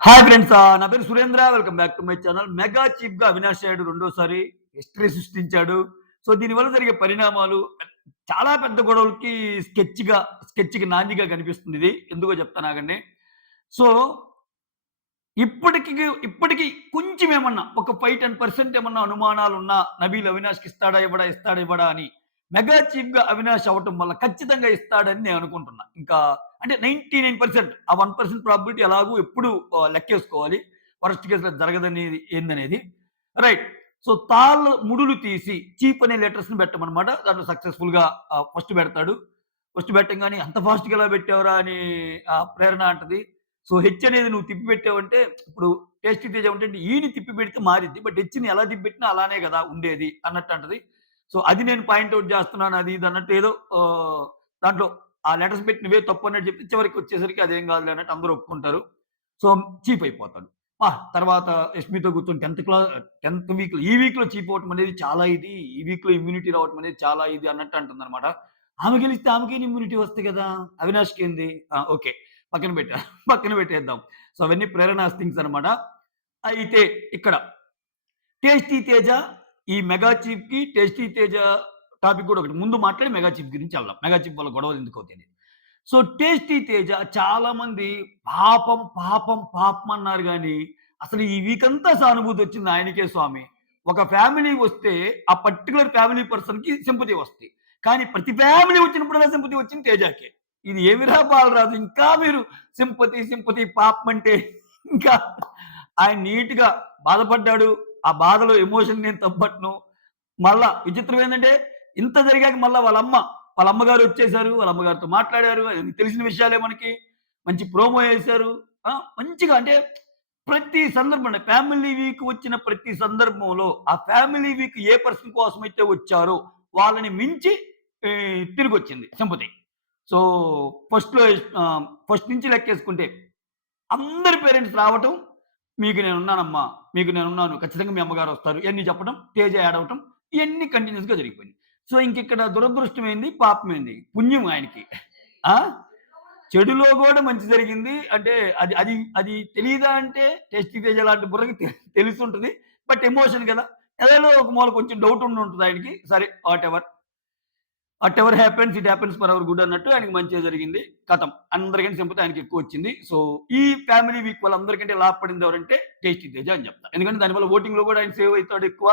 Hi friends. నా పేరు Surendra. Welcome back to my channel. Mega చీఫ్‌గా అవినాష్ నాయుడు రెండోసారి హిస్టరీ సృష్టించాడు. సో, దీనివల్ల జరిగే పరిణామాలు చాలా పెద్ద గొడవలకి స్కెచ్‌కి నాందిగా కనిపిస్తుందిది. ఎందుకో చెప్తాను ఆగండి. సో, ఇప్పటికి కొంచెం ఏమన్నా ఒక 10% ఏమన్నా అనుమానాలున్నా నబీల్ అవినాష్‌కి ఇస్తాడా? ఇవ్వడా? ఇస్తాడా? ఇవ్వడా? అని మెగా చీఫ్‌గా అవినాష్ అవ్వటం వల్ల ఖచ్చితంగా ఇస్తాడని నేను అనుకుంటున్నా. ఇంకా అంటే 99% ఆ 1% ప్రాబబిలిటీ ఎలాగో ఎప్పుడు లెక్కేసుకోవాలి. వరస్ట్ కేస్‌లో జరగదనేది ఏందనేది. రైట్. సో, ముడులు తీసి చీఫ్ అనే లెటర్స్‌ని పెట్టమనమాట. దాంట్లో సక్సెస్‌ఫుల్‌గా ఫస్ట్ పెడతాడు. ఫస్ట్ పెట్టంగానే అంత ఫాస్ట్‌గా ఎలా పెట్టావురా అని ప్రేరణ అంటది. సో, హెచ్ అనేది నువ్వు తిప్పి పెట్టావంటే ఇప్పుడు టేస్టీ తేజ ఉంటే ఈని తిప్పి పెడితే మారిద్ది. బట్ హెచ్‌ని ఎలా తిప్పి పెట్టినా అలానే గదా ఉండేది అన్నట్టు అంటది. సో, అది నేను పాయింట్ ఔట్ చేస్తున్నాను అది ఇది అన్నట్టు ఏదో దాంట్లో ఆ లెటర్స్ పెట్టి నువ్వే తప్పు అన్నట్టు చెప్తే చివరికొచ్చేసరికి అదేం కాదులే అన్నట్టు అందరూ ఒప్పుకుంటారు. సో, చీప్ అయిపోతాడు. తర్వాత యష్మితో కూర్చొని 10థ్ వీక్‌లో ఈ వీక్‌లో చీప్ అవ్వటం అనేది చాలా ఇది. ఈ వీక్‌లో ఇమ్యూనిటీ రావటం అనేది చాలా ఇది అన్నట్టు అంటుందన్నమాట. ఆమె గెలిస్తే ఆమెకేం ఇమ్యూనిటీ వస్తాయి కదా! అవినాష్‌కేంది? ఓకే. పక్కన పెట్టా పక్కన పెట్టేద్దాం. సో, అవన్నీ ప్రేరణాస్ థింగ్స్ అన్నమాట. అయితే ఇక్కడ 'టేస్టీ తేజ' ఈ 'మెగా చీఫ్‌కి' 'టేస్టీ తేజ' టాపిక్ గూడా ఒకటి. ముందు మాట్లాడి 'మెగా చీఫ్' గురించి ఎళ్దాం. 'మెగా చీఫ్' వల్ల గొడవలు ఎందుకవుతాయని. సో, 'టేస్టీ తేజ' చాలామంది పాపం అన్నారు గానీ, అసలు ఈ వీకంతా సానుభూతొచ్చింది ఆయనకే స్వామి. ఒక ఫ్యామిలీ వస్తే, ఆ పర్టిక్యులర్ ఫ్యామిలీ పర్సన్‌కి సింపతి వస్తాయి. కానీ ప్రతి ఫ్యామిలీ వచ్చినప్పుడల్లా సింపతి వచ్చింది తేజాకే. ఇది ఏమిరా బాలరాజు ఇంకా మీరు సింపతి పాపమంటే ఇంకా ఆయన నీట్‌గా బాధపడ్డాడు. ఆ బాధలో ఎమోషన్ నేను తప్పట్ను. మళ్ళా విచిత్రం ఏందంటే, ఇంత జరిగాక మళ్ళా వాళ్ళ అమ్మగారు వచ్చేసారు. వాళ్ళ అమ్మగారితో మాట్లాడారు. అయన్నీ తెలిసిన విషయాలే మనకి. మంచి ప్రోమో ఏశారు. మంచిగా అంటే ప్రతి సందర్భంలో ఫ్యామిలీ వీక్ వచ్చిన ప్రతి సందర్భంలో, ఆ ఫ్యామిలీ వీక్ ఏ పర్సన్ కోసమైతే వచ్చారో వాళ్ళని మించి తిరిగొచ్చింది సింపతి. సో, ఫస్ట్ నుంచి లెక్కేసుకుంటే అందరి పేరెంట్స్ రావటం, "మీకు నేనున్నానమ్మా, మీకు నేనున్నాను. ఖచ్చితంగా మీ అమ్మగారొస్తారు." ఇయన్నీ చెప్పడం, తేజ ఏడవటం, ఇయన్నీ కంటిన్యూయస్‌గా జరిగిపోయినాయి. సో, ఇంకిక్కడ దురదృష్టమేంది, పాపమేంది, పుణ్యం ఆయనకి. ఆ! చెడులో గూడా మంచి జరిగింది. అంటే అది అది అది తెలీదా అంటే 'టేస్టీ తేజ' లాంటి బుర్రకి తెలిసుంటది. బట్ ఎమోషన్ గదా! ఏదో ఒక మూల కొంచెం డౌట్ ఉండుంటది ఆయనకి. సరే whatever happens it happens for hour good అన్నట్టు ఆయనకి మంచే జరిగింది. ఖతం. అందరికంటే సింపతి ఆయనకెక్కువొచ్చింది. సో, ఈ ఫ్యామిలీ వీక్ వాళ్ళందరికంటే లాభపడింది ఎవరంటే 'టేస్టీ తేజ' అని చెప్తా. ఎందుకంటే దానివల్ల ఓటింగ్‌లో గూడా ఆయన సేవ్ అయితాడు ఎక్కువ.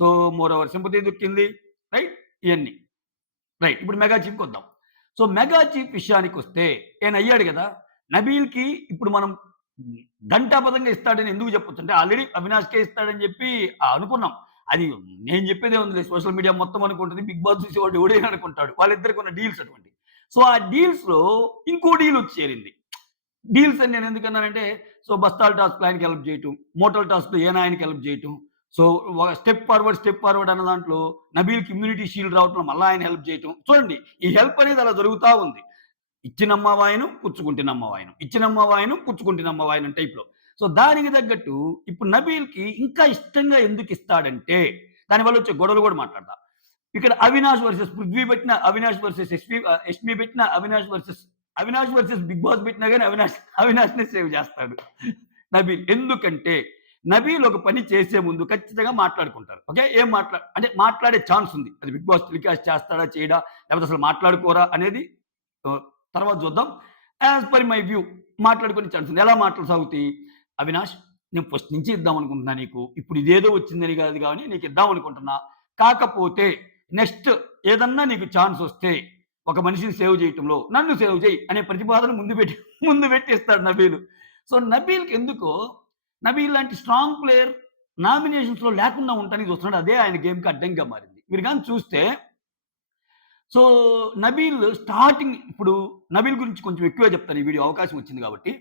సో, మోర్ ఓవర్ సింపతి దొరికింది. రైట్? ఇయన్నీ. రైట్. ఇప్పుడు 'మెగా చీఫ్‌కొద్దాం. సో, 'మెగా చీఫ్' విషయానికొస్తే ఈయన అయ్యాడు గదా! నబీల్‌కి ఇప్పుడు మనం ఘంటాపథంగా ఇస్తాడని ఎందుకు చెప్పొచ్చంటే ఆల్రెడీ అవినాష్‌కే ఇస్తాడని జెప్పి అనుకున్నాం. అది నేను చెప్పేదేముందిలే సోషల్ మీడియా మొత్తం అనుకుంటది. 'బిగ్ బాస్' చూసేవాడు ఎవడైనా అనుకుంటాడు. వాళ్ళిద్దరికి ఉన్న డీల్స్ అటువంటివి. సో, ఆ డీల్స్‌లో ఇంకో డీల్ వచ్చి చేరింది. డీల్స్ అని నేను ఎందుకన్నానంటే, సో, బస్తాలు టాస్క్‌లో ఆయనకి హెల్ప్ జేయటం, మోటల్ టాస్క్‌లో ఈయన ఆయనకి హెల్ప్ జేయటం. సో, స్టెప్ ఫార్వర్డ్ అన్న దాంట్లో నబీల్‌కి ఇమ్యూనిటీ షీల్డ్ రావటంలో మళ్ళా ఆయన హెల్ప్ జేయటం. చూడండి ఈ హెల్ప్ అనేది అలా జరుగుతా ఉంది. ఇచ్చినమ్మ వాయనం, పుచ్చుకుంటినమ్మ వాయనం. ఇచ్చినమ్మ వాయనం, పుచ్చుకుంటినమ్మ వాయనం టైప్‌లో. సో, దానికి తగ్గట్టు ఇప్పుడు నబీల్‌కి ఇంకా ఇష్టంగా ఎందుకిస్తాడంటే, దానివల్ల వచ్చే గొడవలు గూడా మాట్లాడతా. ఇక్కడ అవినాష్ వర్సెస్ పృథ్వీ పెట్టిన, అవినాష్ వర్సెస్ యష్మి పెట్టిన, అవినాష్ వర్సెస్ బిగ్ బాస్ పెట్టినా గాని అవినాష్‌నే సేవ్ చేస్తాడు నబీల్. ఎందుకంటే నబీల్ ఒక పని చేసే ముందు ఖచ్చితంగా మాట్లాడుకుంటారు. ఓకే. అంటే మాట్లాడే ఛాన్స్ ఉంది. అది బిగ్ బాస్ టెలికాస్ట్ చేస్తాడా? చేయడా? లేకపోతే అసలు మాట్లాడుకోరా? అనేది ఆహ్, తర్వాత చూద్దాం. యాస్ పర్ మై వ్యూ మాట్లాడుకునే ఛాన్స్ ఉంది. ఎలా మాటలు సాగుతాయి? అవినాష్, నేను ఫస్ట్ నుంచి ఇద్దాం అనుకుంటున్నా నీకు. ఇప్పుడు ఇదేదో వచ్చిందని కాదు గానీ నీకు ఇద్దాం అనుకుంటున్నా. కాకపోతే నెక్స్ట్ ఏదన్నా నీకు ఛాన్స్ వస్తే ఒక మనిషిని సేవ్ చేయటంలో నన్ను సేవ్ చేయి అనే ప్రతిపాదన ముందు పెట్టిస్తాడు నబీలు. సో, నబీల్ లాంటి స్ట్రాంగ్ ప్లేయర్ నామినేషన్స్‌లో లేకుండా ఉండటానికి చూస్తున్నాడు. అదే ఆయన గేమ్‌కి అడ్డంగా మారింది. మీరు గాని చూస్తే సో, ఇప్పుడు నబీల్ గురించి కొంచెం ఎక్కువే చెప్తాను ఈ వీడియో అవకాశం వచ్చింది కాబట్టి.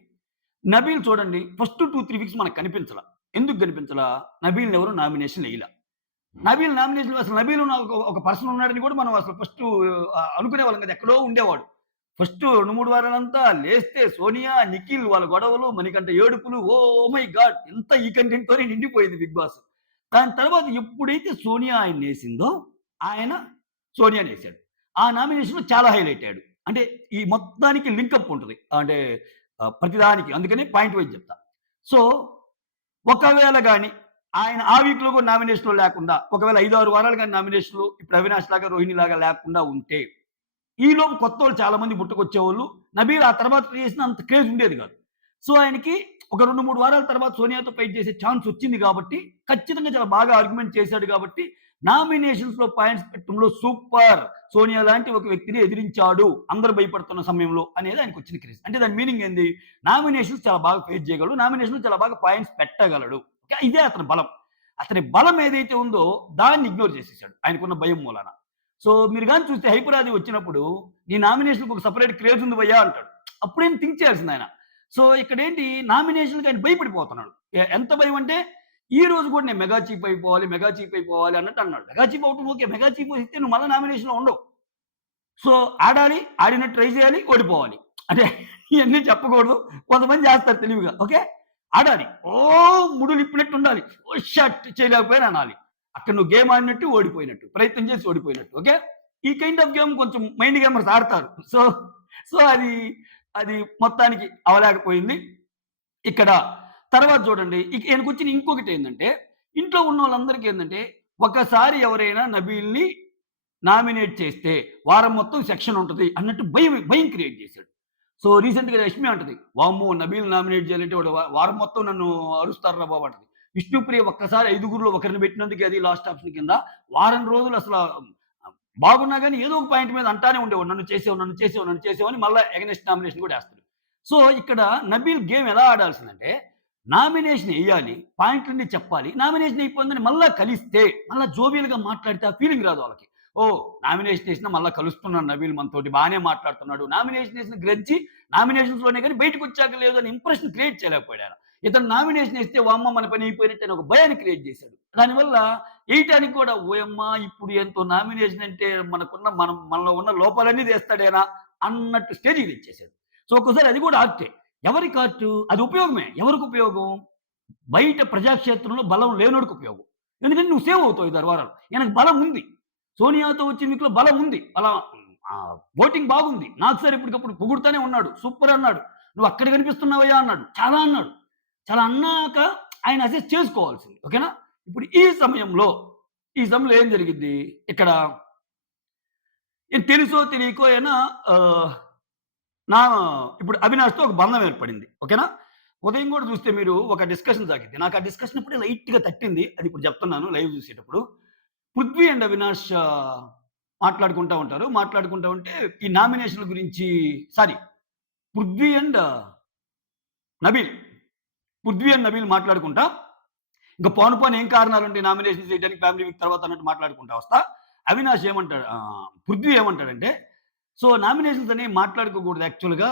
నబీల్ చూడండి ఫస్ట్ 2, 3 వీక్స్ మనకు కనిపించలా. ఎందుకు కనిపించలా? నబీల్‌ని ఎవరు నామినేషన్ ఎయలా. నబీల్ ఉన్న ఒక పర్సన్ ఉన్నాడని కూడా మనం అసలు ఫస్టు అనుకునేవాళ్ళం కాదు. ఎక్కడో ఉండేవాడు. ఫస్ట్ 2, 3 వారాలంతా లేస్తే సోనియా, నిఖిల్ వాళ్ళ గొడవలు, మణికంఠ ఏడుపులు ఓహ్ మై గాడ్! ఎంత ఈ కంటెంట్‌తోనే నిండిపోయింది బిగ్ బాస్. దాని తర్వాత ఎప్పుడైతే సోనియా ఆయన్నేసిందో, ఆయన సోనియానేసాడు. ఆ నామినేషన్‌లో చాలా హైలైట్ అయ్యాడు. అంటే ఈ మొత్తానికి లింకప్ ఉంటది. అంటే ప్రతిదానికి అందుకని పాయింట్ వైస్ చెప్తా. సో, ఒకవేళ గాని ఆయన ఆ వీక్‌లో కూడా నామినేషన్‌లో లేకుండా ఒకవేళ 5, 6 వారాలు గాని నామినేషన్‌లో ఇప్పుడు అవినాష్ లాగా, రోహిణి లాగా లేకుండా ఉంటే, ఈలోపు కొత్తోళ్ళు చాలా మంది పుట్టుకొచ్చేవోళ్ళు. నబీల్ ఆ తర్వాత చేసిన అంత క్రేజ్ ఉండేది కాదు. సో, ఆయనకి ఒక 2, 3 వారాల తర్వాత సోనియాతో ఫైట్ చేసే ఛాన్స్ వచ్చింది కాబట్టి, ఖచ్చితంగా చాలా బాగా ఆర్గ్యుమెంట్ చేశాడు కాబట్టి, నామినేషన్స్‌లో పాయింట్స్ పెట్టడంలో సూపర్! సోనియా లాంటి ఒక వ్యక్తిని ఎదిరించాడు. అందరూ భయపడుతున్న సమయంలో అనేది ఆయనకొచ్చిన క్రేజ్. అంటే దాని మీనింగ్ ఏంది? నామినేషన్స్ చాలా బాగా ఫేస్ చేయగలడు. నామినేషన్‌లో చాలా బాగా పాయింట్స్ పెట్టగలడు. ఓకే. ఇదే అతని బలం. అతని బలం ఏదైతే ఉందో దాన్ని ఇగ్నోర్ చేసేసాడు. ఆయనకున్న భయం మూలాన. సో, మీరు గాని చూస్తే 'హైపర్ ఆది' వచ్చినప్పుడు, "నీ నామినేషన్‌కి ఒక సెపరేట్ క్రేజ్ ఉంది భయ్యా" అంటాడు. అప్పుడేం థింక్ చేయాల్సిందాయన. సో, ఇక్కడేంటి నామినేషన్‌కి ఆయన భయపడిపోతున్నాడు. ఎంత భయం అంటే, ఈ రోజు కూడా నేను మెగా చీఫ్ అయిపోవాలి, మెగా చీఫ్ అయిపోవాలి అన్నట్టు అన్నాడు. మెగా చీఫ్ అవ్వటం ఓకే. మెగా చీఫ్ ఇస్తే నువ్వు మళ్ళా నామినేషన్‌లో ఉండవు. సో, ఆడాలి, ఆడినట్టు ట్రై చేయాలి, ఓడిపోవాలి. అంటే ఇయన్నీ చెప్పకూడదు. కొంతమంది చేస్తారు తెలివిగా. ఓకే. ఆడాలి. ముడులిప్పినట్టు ఉండాలి. షట్ చేయలేకపోయాను అనాలి. అక్కడ నువ్వు గేమ్ ఆడినట్టు ఓడిపోయినట్టు. ప్రయత్నం చేసి ఓడిపోయినట్టు. ఓకే. ఈ కైండ్ ఆఫ్ గేమ్ కొంచెం మైండ్ గేమర్స్ ఆడతారు. సో, సో అది, అది మొత్తానికి అవ్వలేకపోయింది. ఇక్కడ తర్వాత చూడండి. ఈయనకొచ్చిన ఇంకొకటేందంటే, ఇంట్లో ఉన్నోళ్ళందరికీ ఏందంటే, ఒకసారి ఎవరైనా నబీల్‌ని నామినేట్ చేస్తే వారం మొత్తం సెక్షన్ ఉంటది అన్నట్టు భయం భయం క్రియేట్ చేశాడు. సో, రీసెంట్‌గా రష్మి అంటది. వామ్మో! నబీల్ నామినేట్ చేయాలంటే వాడు వారం మొత్తం నన్ను అరుస్తారురా బాబు అంటది. విష్ణుప్రియ ఒక్కసారి ఐదుగురిలో ఒకరిని పెట్టినందుకే అది లాస్ట్ ఆప్షన్ కింద వారం రోజులు అసల బాగున్నా గాని ఏదో ఒక పాయింట్ మీద అంటానే ఉండేవాడు. నన్ను చేసావు, నన్ను చేసావు, నన్ను చేసావు అని మళ్ళా ఎగనెస్ట్ నామినేషన్ కూడా ఏస్తాడు. సో, ఇక్కడ నబీల్ గేమ్ ఎలా ఆడాల్సిందంటే నామినేషన్ ఎయ్యాలి. పాయింట్లన్నీ చెప్పాలి. నామినేషన్ అయిపోయిందని మళ్ళా కలిస్తే, మళ్ళా జోవియల్‌గా మాట్లాడితే ఆ ఫీలింగ్ రాదు వాళ్ళకి. ఓహ్! నామినేషన్ ఏసినా మళ్ళా కలుస్తున్నాడు నబీల్ మనతోటి బానే మాట్లాడుతున్నాడు. నామినేషన్ ఏసిన గ్రజ్జి నామినేషన్స్‌లోనే గాని బయటకొచ్చాక లేదు అని ఇంప్రెషన్ క్రియేట్ చేయలేకపోయాడు ఆయన. ఇతను నామినేషన్ ఏస్తే వామ్మో! మన పని అయిపోయినట్టు అని ఒక భయాన్ని క్రియేట్ చేశాడు. దానివల్ల ఏయటానికి కూడా ఓయమ్మా! ఇప్పుడు ఎంతో నామినేషన్ అంటే మనలో ఉన్న లోపాలన్నీ తీస్తాడేనా అన్నట్టు స్టేజ్‌కి తెచ్చేసాడు. సో, ఒక్కోసారి అది కూడా ఆర్టే. ఎవరికి ఆర్టు? అది ఉపయోగమే. ఎవరికి ఉపయోగం? బయట ప్రజాక్షేత్రంలో బలం లేనోడికి ఉపయోగం. ఎందుకంటే నువ్వు సేవ్ అవుతావు 5, 6 వారాలు. ఈయనకు బలం ఉంది. సోనియాతో వచ్చిన వీక్‌లో బలం ఉంది. అలా ఓటింగ్ బాగుంది. నాకు సార్ ఇప్పటికప్పుడు పొగుడుతానే ఉన్నాడు. సూపర్ అన్నాడు. "నువ్వు అక్కడ కనిపిస్తున్నావయ్యా" అన్నాడు. చాలా అన్నాడు. చాలా అన్నాక ఆయన అసెస్ చేసుకోవాల్సింది. ఓకేనా? ఇప్పుడు ఈ సమయంలో ఏం జరిగిద్ది? ఇక్కడ తెలుసో తెలియకో ఆయన ఆహ్, నా ఇప్పుడు అవినాష్‌తో ఒక బంధం ఏర్పడింది. ఓకేనా? ఉదయం గూడా చూస్తే మీరు ఒక డిస్కషన్ సాగిద్ది. నాకు ఆ డిస్కషన్ ఇప్పుడే లైట్‌గా తట్టింది. అది ఇప్పుడు చెప్తున్నాను లైవ్ చూసేటప్పుడు. పృథ్వీ అండ్ అవినాష్ మాట్లాడుకుంటా ఉంటారు. మాట్లాడుకుంటా ఉంటే ఈ నామినేషన్‌ల గురించి sorry Prithvi and Nabeel. Prithvi and Nabeel మాట్లాడుకుంటా ఇంక పోను పోను ఏం కారణాలుంటాయి నామినేషన్ చేయడానికి ఫ్యామిలీ వీక్ తర్వాత అన్నట్టు మాట్లాడుకుంటా వస్తా. అవినాష్ ఏమంటాడు పృథ్వీ ఏమంటాడంటే, సో నామినేషన్స్ అనేవి మాట్లాడుకోకూడదు యాక్చువల్‌గా.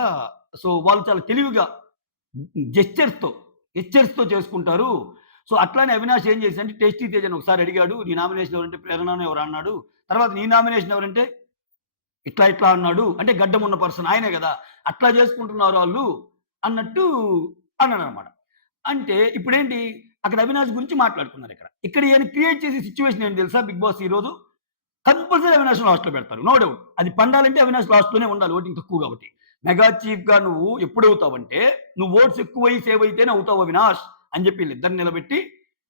సో వాళ్ళు చాలా తెలివిగా జెస్చర్స్‌తో, గెస్చర్స్‌తో చేసుకుంటారు. సో అట్లానే అవినాష్ ఏం చేశాడంటే టేస్టీ తేజని ఒకసారి అడిగాడు. నీ నామినేషన్ ఎవరంటే ప్రేరణనో ఎవరో అన్నాడు. తర్వాత నీ నామినేషన్ ఎవరంటే ఇట్లా ఇట్లా అన్నాడు. అంటే గడ్డం ఉన్న పర్సన్ ఆయనే గదా! అట్లా చేసుకుంటున్నారు ఆళ్ళు అన్నట్టు అన్నాడనమాట. అంటే ఇప్పుడేంటి అక్కడ అవినాష్ గురించి మాట్లాడుకున్నారిక్కడ. ఇక్కడ ఈయన క్రియేట్ చేసే సిట్యుయేషన్ ఏంటి తెలుసా 'బిగ్ బాస్' ఈరోజు? కంపల్సరీ అవినాష్‌ని లాస్ట్‌లో పెడతారు. No doubt. అది పండాలంటే అవినాష్ లాస్ట్‌లోనే ఉండాలి ఓటింగ్ తక్కువ కాబట్టి. మెగా చీఫ్‌గా నువ్వు ఎప్పుడవుతావంటే, నువ్వు ఓట్స్ ఎక్కువయ్యి సేవ్ అయితేనే అవుతావు అవినాష్ అని చెప్పి వీళ్ళిద్దరిని నిలబెట్టి,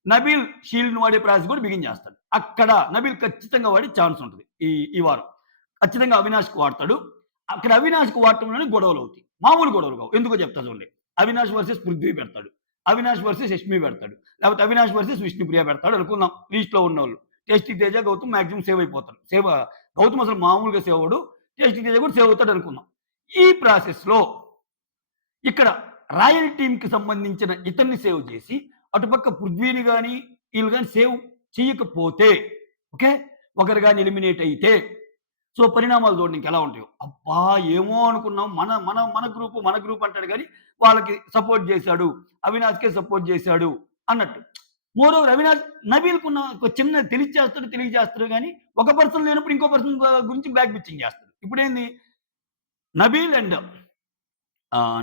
నబీల్ షీల్డ్‌ని వాడే ప్రాసెస్ కూడా బిగిన్ చేస్తాడు. అక్కడ నబీల్ ఖచ్చితంగా వాడే ఛాన్స్ ఉంటది. ఈ ఈ వారం. ఖచ్చితంగా అవినాష్‌కి వాడతాడు. అక్కడ అవినాష్‌కి వాడటంలోనే గొడవలవుతాయి. మామూలు గొడవలు కావు. ఎందుకో చెప్తా చూడండి. అవినాష్ వర్సెస్ పృథ్వీ పెడతాడు. అవినాష్ వర్సెస్ యష్మి పెడతాడు. లేకపోతే అవినాష్ వర్సెస్ విష్ణుప్రియ పెడతాడు అనుకుందాం లిస్ట్‌లో ఉన్నోళ్ళు. Tasty Teja, Gautam maximum save అయిపోతారు. గౌతమ్ అసలు మామూలుగా సేవ్ అవ్వడు. టేస్టీ తేజ కూడా సేవ్ అవుతాడు అనుకుందాం. ఈ ప్రాసెస్‌లో ఇక్కడ రాయల్ టీమ్‌కి సంబంధించిన ఇతన్ని సేవ్ చేసి, అటుపక్క పృథ్వీని గాని, ఈళ్ళు గాని సేవ్ చెయ్యకపోతే, ఓకే. ఒకరు గాని ఎలిమినేట్ అయితే, సో పరిణామాలు చూడండి ఇంకెలా ఉంటాయో. అబ్బా! ఏమో అనుకున్నాం. మన మన మన గ్రూప్ అంటాడు గానీ, వాళ్ళకి సపోర్ట్ చేశాడు. అవినాష్‌కే సపోర్ట్ చేశాడు అన్నట్టు. మోరోవర్ అవినాష్ నబీల్‌కున్న ఒక చిన్న తెలియజేస్తాడు గానీ, ఒక పర్సన్ లేనప్పుడు ఇంకో పర్సన్ గురించి బ్యాక్ బిచ్చింగ్ చేస్తాడు. ఇప్పుడేంది నబీల్ అండ్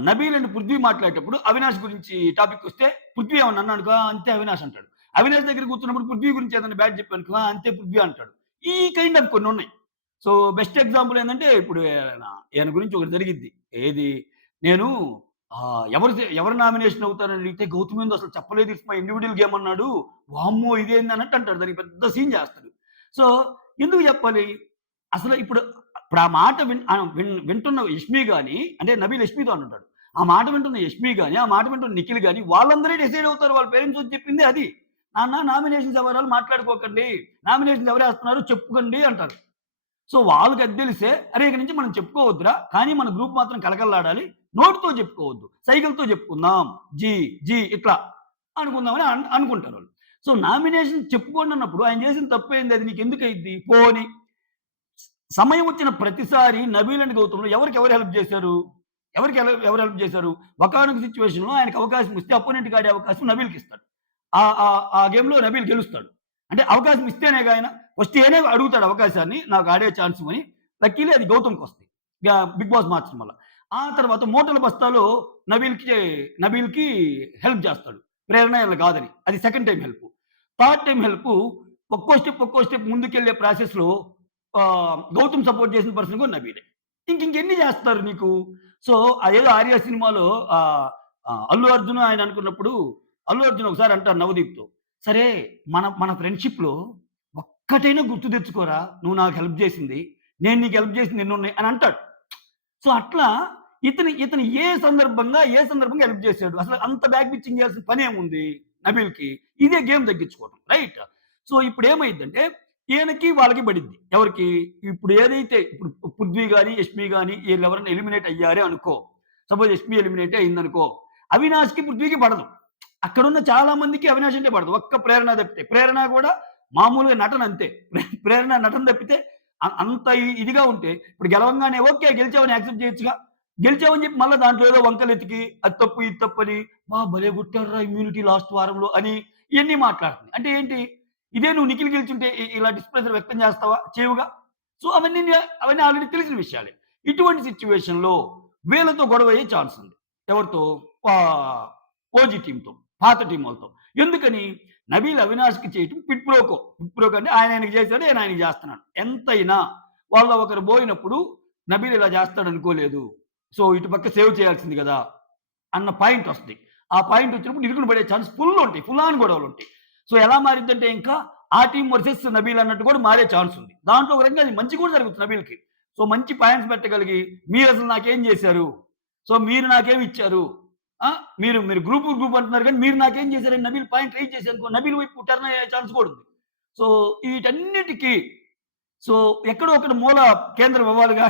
నబీల్ అండ్ పృథ్వీ మాట్లాడేటప్పుడు అవినాష్ గురించి టాపికొస్తే పృథ్వీ ఏమన్నా అన్నాడనుకో, అంతే అవినాష్ అంటాడు. అవినాష్ దగ్గర కూర్చున్నప్పుడు పృథ్వీ గురించి ఏదైనా బ్యాడ్ చెప్పాననుకో, అంతే పృథ్వీ అంటాడు. ఈ కైండ్ ఆఫ్ కొన్నున్నాయి. సో, బెస్ట్ ఎగ్జాంపుల్ ఏందంటే ఇప్పుడు ఈయన గురించి ఒకటి జరిగిద్ది. ఏది నేను ఎవరు నామినేషన్ అవుతారని అడిగితే గౌతమ్ ఏందో అసలు చెప్పలేదు. ఇట్స్ మై ఇండివిడ్యువల్ గేమ్ అన్నాడు. వామ్మో! ఇదేంది అన్నట్టు అంటాడు. దానికి పెద్ద సీన్ చేస్తాడు. సో, ఎందుకు చెప్పాలి? అసలు ఇప్పుడు ఆ మాట వింటున్న యష్మి గాని, అంటే నబీల్ యష్మితో అంటుంటాడు. ఆ మాట వింటున్న యష్మి గాని, ఆ మాట వింటున్న నిఖిల్ గాని వాళ్ళందరే డిసైడ్ అవుతారు. వాళ్ళ పేరెంట్స్ వచ్చి చెప్పిందే అది. నాన్న నామినేషన్స్ ఎవరాలు మాట్లాడుకోకండి. నామినేషన్స్ ఎవరేస్తున్నారు చెప్పుకోండి అంటారు. సో వాళ్ళకి అది తెలిసే, అరే! ఇక నుంచి మనం చెప్పుకోవద్దురా. కానీ మన గ్రూప్ మాత్రం కళకళలాడాలి. నోటితో చెప్పుకోవద్దు. సైగలతో చెప్పుకుందాం. జీ, జీ ఇట్లా అనుకుందామని అనుకుంటారోళ్ళు. సో నామినేషన్ చెప్పుకోండి అన్నప్పుడు ఆయన చేసిన తప్పేంది? అది నీకెందుకయిద్ది? పోనీ సమయం వచ్చిన ప్రతిసారి నబీల్ అండ్ గౌతమ్‌లో ఎవరు హెల్ప్ చేశారు? ఎవరు హెల్ప్ చేశారు? ఒకానొక సిట్యుయేషన్‌లో ఆయనకి అవకాశం ఇస్తే అపోనెంట్‌కి ఆడే అవకాశం నబీల్‌కిస్తాడు. ఆ గేమ్‌లో నబీల్ గెలుస్తాడు. అంటే అవకాశం ఇస్తేనేగా ఆయన ఫస్ట్ ఈయనే అడుగుతాడు అవకాశాన్ని. నాకు ఆడే ఛాన్స్ ఇవ్వని. లక్కీలీ అది గౌతమ్‌కొస్తాయి. బిగ్ బాస్ మార్చడం వల్ల. ఆ తర్వాత మూటల బస్తాలో నబీల్‌కి హెల్ప్ చేస్తాడు. ప్రేరణ ఈళ్ళ కాదని. అది second time help. Third time help ఒక్కో స్టెప్ ముందుకెళ్ళే ప్రాసెస్‌లో గౌతమ్ సపోర్ట్ చేసిన పర్సన్ కూడా నబీలే. ఇంకెన్ని చేస్తారు నీకు? సో, అదేదో 'ఆర్య' సినిమాలో అల్లు అర్జున్ ఆయన అనుకున్నప్పుడు, అల్లు అర్జున్ ఒకసారి అంటారు నవదీప్‌తో, "సరే మన మన ఫ్రెండ్‌షిప్‌లో ఒక్కటైనా గుర్తు తెచ్చుకోరా! నువ్వు నాకు హెల్ప్ చేసింది. నేను నీకు హెల్ప్ చేసింది ఎన్నున్నాయి" అని అంటాడు. సో, అట్లా ఇతను ఏ సందర్భంగా హెల్ప్ చేసాడు? అసలు అంత బ్యాక్ బిచ్చింగ్ చేయాల్సిన పనేముంది నబీల్‌కి? ఇదే గేమ్ తగ్గించుకోవడం. రైట్? సో, ఇప్పుడేమైద్దంటే ఈయనకి, వాళ్ళకి పడిద్ది. ఎవరికి? ఇప్పుడు ఏదైతే ఇప్పుడు పృథ్వీ గాని, యష్మి గాని ఈళ్ళెవరైనా ఎలిమినేట్ అయ్యారే అనుకో. సపోజ్ యష్మి ఎలిమినేటే అయిందనుకో. అవినాష్‌కి, పృథ్వీకి పడదు. అక్కడున్న చాలా మందికి అవినాష్ అంటే పడదు. ఒక్క ప్రేరణ తప్పితే. ప్రేరణ కూడా మామూలుగా నటన అంతే. ప్రేరణ నటన తప్పితే అంత ఇదిగా ఉంటే ఇప్పుడు గెలవంగానే ఓకే. గెలిచావని యాక్సెప్ట్ చేయొచ్చుగా. గెలిచావని చెప్పి మళ్ళా దాంట్లో ఏదో వంకలెతికి అది తప్పు, ఇది తప్పని భలే కొట్టాడురా ఇమ్యూనిటీ లాస్ట్ వారంలో అని ఇయన్నీ మాట్లాడుతుంది. అంటే ఏంటి? ఇదే నువ్వు నిఖిల్ గెలిచుంటే ఇలా డిస్‌ప్లెజర్ వ్యక్తం చేస్తావా? చేయవుగా. సో, అవన్నీ ఆల్రెడీ తెలిసిన విషయాలే. ఇటువంటి సిట్యుయేషన్‌లో వీళ్ళతో గొడవయ్యే ఛాన్స్ ఉంది. ఎవరితో? ఆహ్, ఓజీ టీమ్‌తో. పాత టీమ్ వాళ్ళతో. ఎందుకని? నబీల్ అవినాష్‌కి చేయటం క్విడ్ ప్రోకో అంటే ఆయనకి చేశాడు. ఈయన ఆయనకి చేస్తున్నాడు. ఎంతైనా వాళ్ళలో ఒకరు పోయినప్పుడు నబీల్ ఇలా చేస్తాడనుకోలేదు. సో, ఇటుపక్క సేవ్ చేయాల్సింది గదా! అన్న పాయింటొస్తది. ఆ పాయింటొచ్చినప్పుడు ఇరుకున పడే ఛాన్స్ ఫుల్లుంటాయి. ఫుల్ ఆన్ గొడవలుంటాయి. సో, ఎలా మారిద్దంటే ఇంకా ఆ టీమ్ వర్సెస్ నబీల్ అన్నట్టు కూడా మారే ఛాన్స్ ఉంది. దాంట్లో ఒక రకంగా అది మంచి కూడా జరుగుతుంది నబీల్‌కి. సో, మంచి పాయింట్స్ పెట్టగలిగి మీరసలు నాకేం జేశారు? సో, మీరు నాకేమిచ్చారు? ఆ! మీరు గ్రూప్ అంటున్నారు గానీ మీరు నాకేం చేశారని నబీల్ పాయింట్ రైజ్ చేశారనుకో నబీల్ వైపు టర్న్ అయ్యే ఛాన్స్ కూడా ఉంది. సో, వీటన్నిటికి సో, ఎక్కడో ఒకటి మూల కేంద్రం అవ్వాలిగా.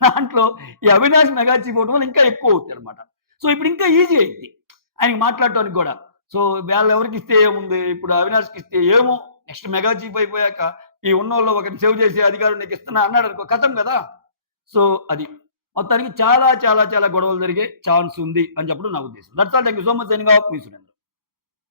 దాంట్లో ఈ అవినాష్, మెగా చీఫ్ అవ్వడం వల్ల ఇంకా ఎక్కువవుతాయన్నమాట. సో, ఇప్పుడు ఇంకా ఈజీ అయింది. ఆయనకి మాట్లాడటానికి గూడా. సో, వాళ్ళెవరికిస్తే ఏముంది? ఇప్పుడు అవినాష్‌కిస్తే ఏమో నెక్స్ట్ మెగా చీఫ్ అయిపోయాక ఈ ఉన్నోళ్ళలో ఒకరిని సేవ్ చేసే అధికారం నీకిస్తున్నా అన్నాడనుకో ఖతం గదా! సో, అది. మొత్తానికి చాలా గొడవలు జరిగే ఛాన్స్ ఉంది అని చెప్పడం నా ఉద్దేశం. That's all. Thank you so much. Signing off. Me Surendra.